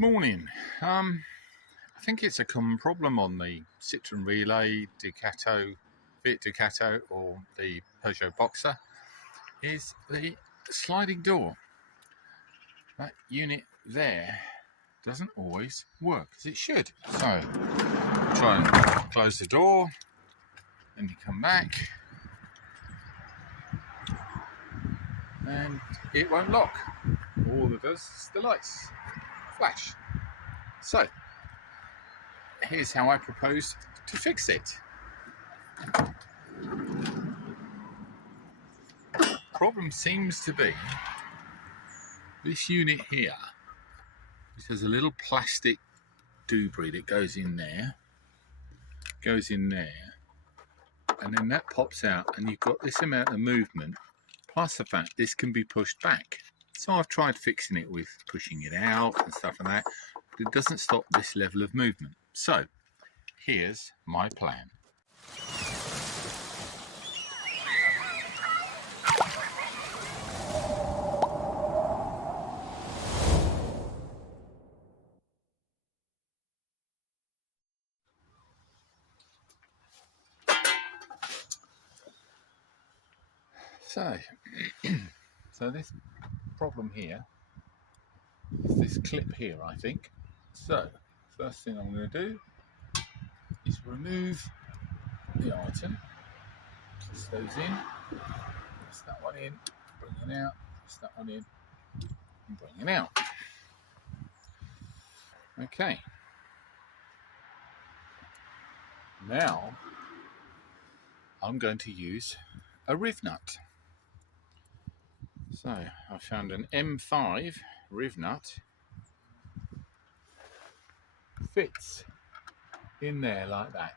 Morning. I think it's a common problem on the Citroen Relay, Ducato, Fiat Ducato, or the Peugeot Boxer is the sliding door. That unit there doesn't always work as it should. So try and close the door, and you come back, and it won't lock. All it does is the lights flash. So here's how I propose to fix it. Problem seems to be this unit here. This has a little plastic doobree that goes in there, and then that pops out, and you've got this amount of movement, plus the fact this can be pushed back. So I've tried fixing it with pushing it out and stuff like that, but it doesn't stop this level of movement. So here's my plan. So this problem here is this clip here, I think. So first thing I'm going to do is remove the item, twist those in, press that one in, bring it out, press that one in, and bring it out. Okay. Now I'm going to use a riv nut. So I found an M5 riv nut, fits in there like that,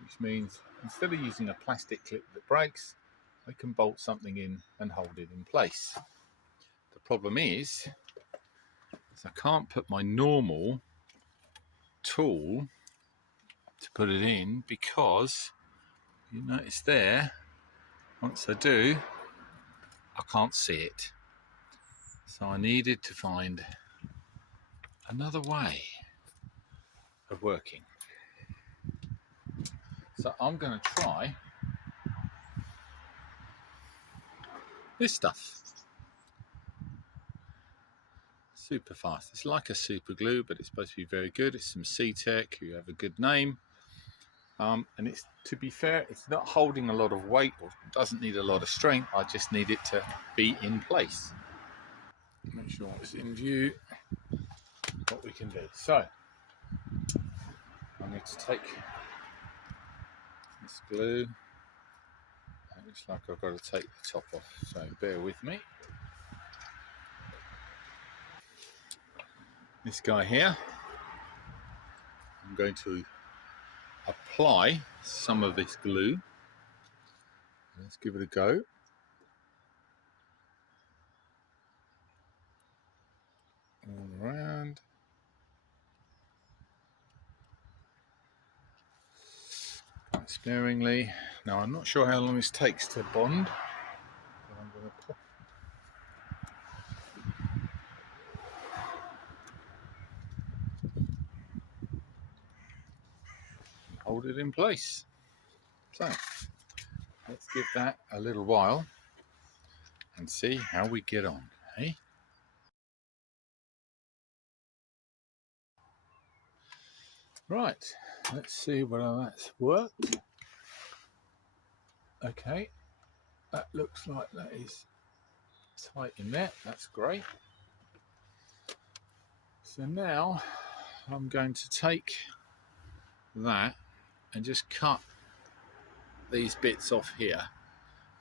which means instead of using a plastic clip that breaks, I can bolt something in and hold it in place. The problem is I can't put my normal tool to put it in, because you notice there, once I do, I can't see it. So I needed to find another way of working. So I'm going to try this stuff. Super fast. It's like a super glue, but it's supposed to be very good. It's some C-Tech, you have a good name. And it's, to be fair, it's not holding a lot of weight or doesn't need a lot of strength. I just need it to be in place. Make sure it's in view what we can do. So I need to take this glue. It looks like I've got to take the top off, so bear with me. This guy here, I'm going to apply some of this glue. Let's give it a go. All around. Quite sparingly. Now I'm not sure how long this takes to bond, but I'm going to pop. Hold it in place. So let's give that a little while and see how we get on, eh? Right, let's see whether that's worked. Okay, that looks like that is tight in there. That's great. So now I'm going to take that and just cut these bits off here,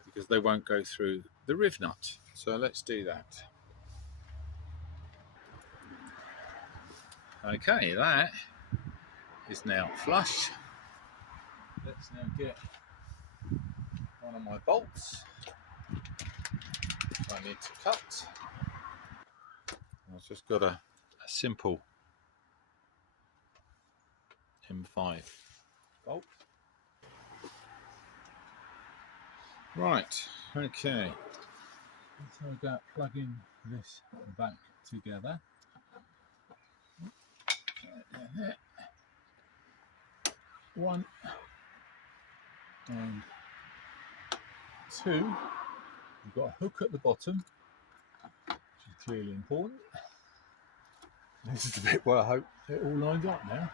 because they won't go through the riv nut. So let's do that. Okay, that is now flush. Let's now get one of my bolts I need to cut. I've just got a simple M5 bolt. Right, okay. So I've got plugging this back together. Down there. 1 and 2. We've got a hook at the bottom, which is clearly important. This is the bit where I hope it all lines up now.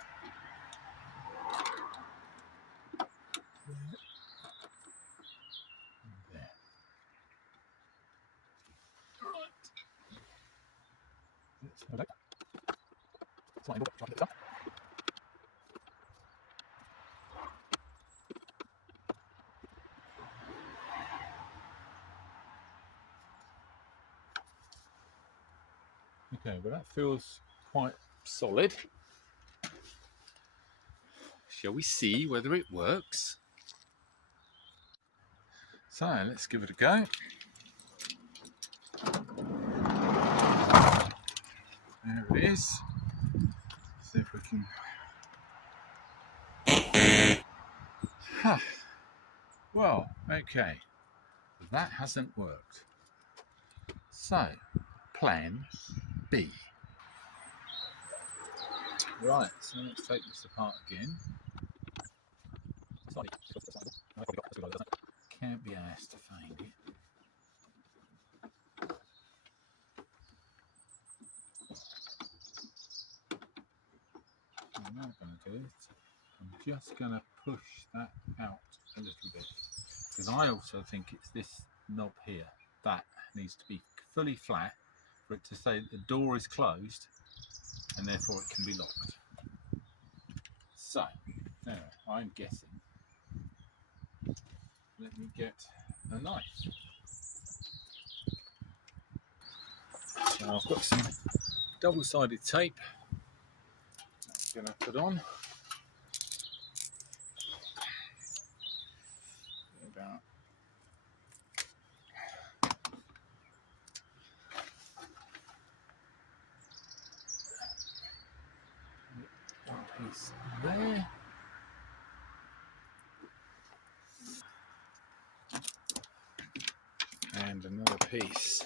There. Right. Let's have a look. Slightly more, try to get it up. Okay, well that feels quite solid. Shall we see whether it works? So let's give it a go. There it is. See if we can. Huh. Well, okay. That hasn't worked. So, plan B. Right, so let's take this apart again. Can't be asked to find it. What I'm not going to do is I'm just going to push that out a little bit, because I also think it's this knob here that needs to be fully flat for it to say that the door is closed and therefore it can be locked. So, now I'm guessing. Let me get a knife. So I've got some double-sided tape I'm going to put on. About one piece there. And another piece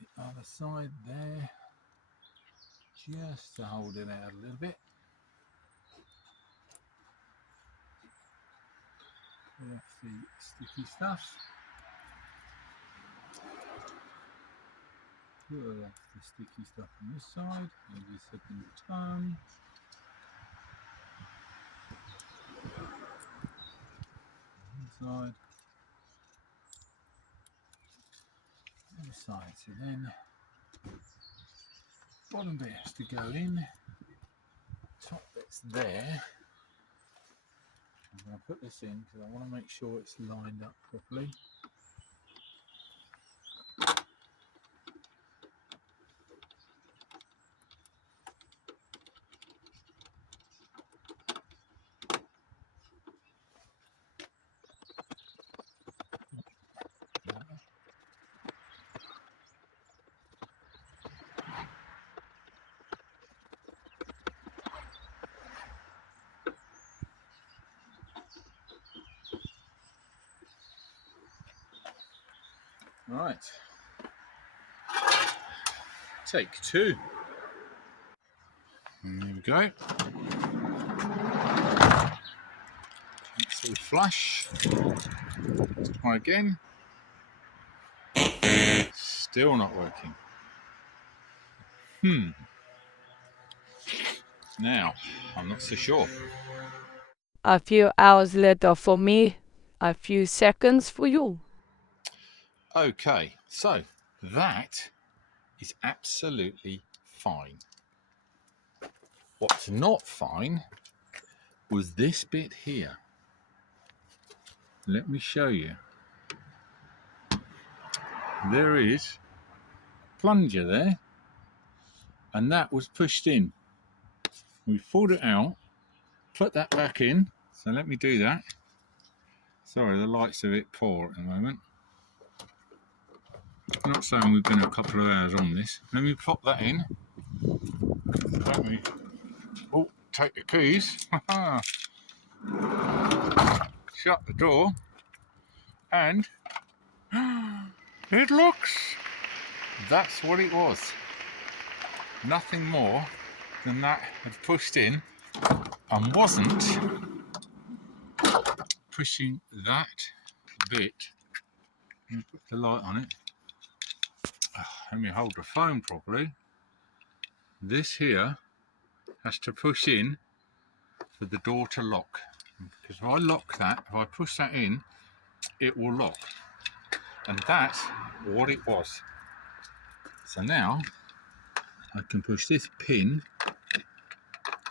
the other side there, just to hold it out a little bit. Pull off the sticky stuff. Pull off the sticky stuff on this side, maybe a second tongue. Inside. Side. So then bottom bit has to go in, top bit's there. I'm going to put this in because I want to make sure it's lined up properly. Right, take 2. And there we go. It's all flush. Let's try again. Still not working. Now, I'm not so sure. A few hours later for me, a few seconds for you. Okay, so that is absolutely fine. What's not fine was this bit here. Let me show you. There is a plunger there, and that was pushed in. We pulled it out, put that back in. So let me do that. Sorry, the light's a bit poor at the moment. I'm not saying we've been a couple of hours on this. Let me pop that in. Let me take the keys. Shut the door. And it looks. That's what it was. Nothing more then that had pushed in and wasn't pushing that bit. Let me put the light on it. Let me hold the phone properly. This here has to push in for the door to lock. Because if I lock that, if I push that in, it will lock. And that's what it was. So now I can push this pin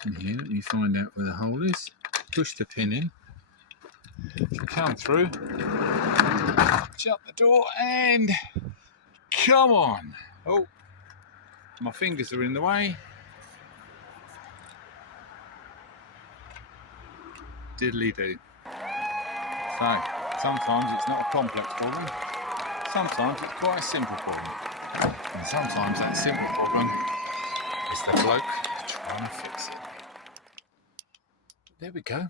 in here. Let me find out where the hole is. Push the pin in. Come through. Shut the door and come on. Oh, my fingers are in the way. Diddly do. So sometimes it's not a complex problem. Sometimes it's quite a simple problem. And sometimes that simple problem is the bloke trying to fix it. There we go.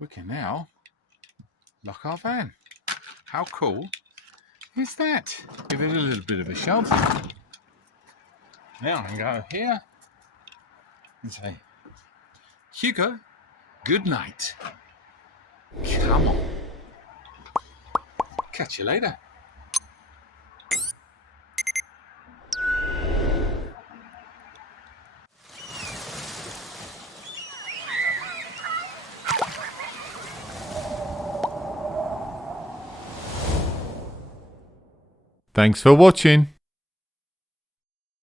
We can now lock our van. How cool is that? Give it a little bit of a shove. Now I can go here and say, Hugo, good night. Come on. Catch you later. Thanks for watching.